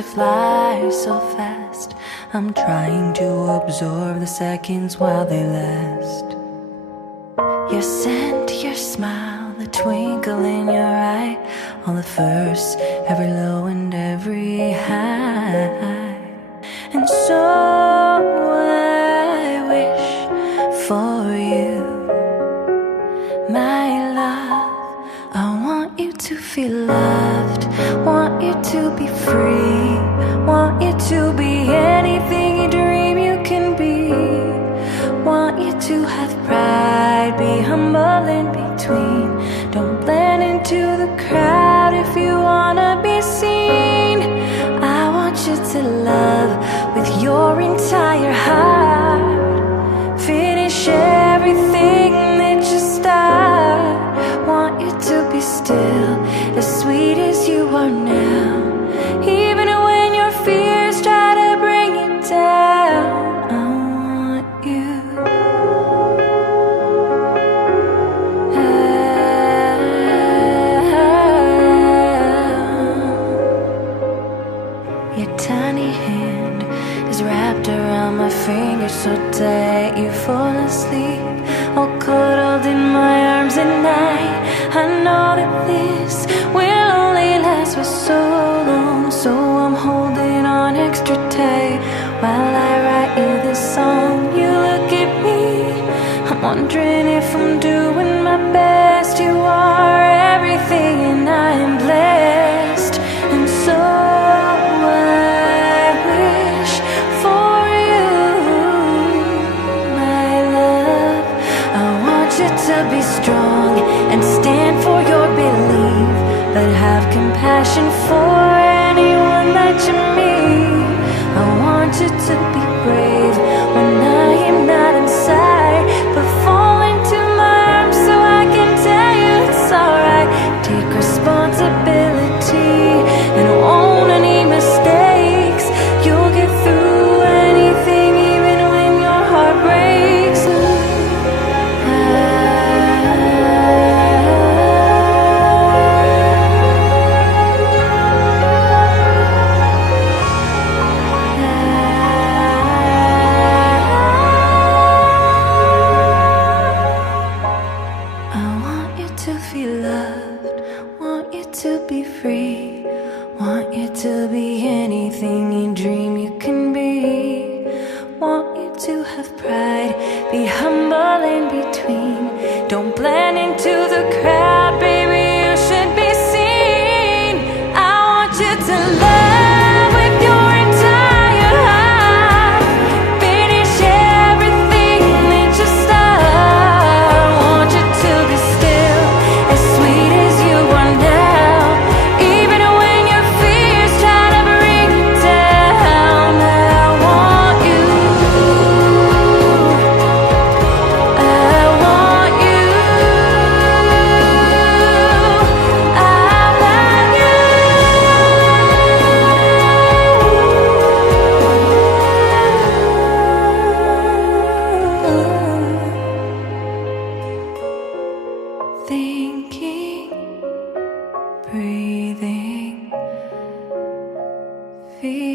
it flies so fast. I'm trying to absorb the seconds while they last. Your scent, your smile, the twinkle in your eye, all the firsts, every low and every high. And so I wish for you, my love. I want you to feel loved, want you to be free, want you to be anything you dream you can be. Want you to have pride, be humble in between. Don't blend into the crowd if you wanna be seen. I want you to love with your entire heart. Finish everything that you start. Want you to be still, as sweet as you are now. Even when your fears try to bring you down, I want you. Your tiny hand is wrapped around my finger so tight you fall asleep, all cuddled in my arms at night. I know that this will only last for so long, so I'm holding on extra tight while I write you this song. You look at me, I'm wondering if I'm doing my best. You are everything and I am blessed. And so I wish for you, my love. I want you to be strong and stand for your belief, but have compassion for anyone that you meet. I want you to be brave when I am not inside, but fall into my arms so I can tell you it's alright. Take responsibility and own any mistakes. You'll get through anything even when your heart breaks. To feel loved, want you to be free, want you to be anything you dream you can be. Want you to have pride, be humble in between. Don't blend into the crowd, baby, you should be seen. I want you to love with your entire heart. Finish everything that you start. Want you to be still, as sweet as you are now. Even when your fears try to bring you down, I want you. I want you. I love you. Thinking, breathing, feeling.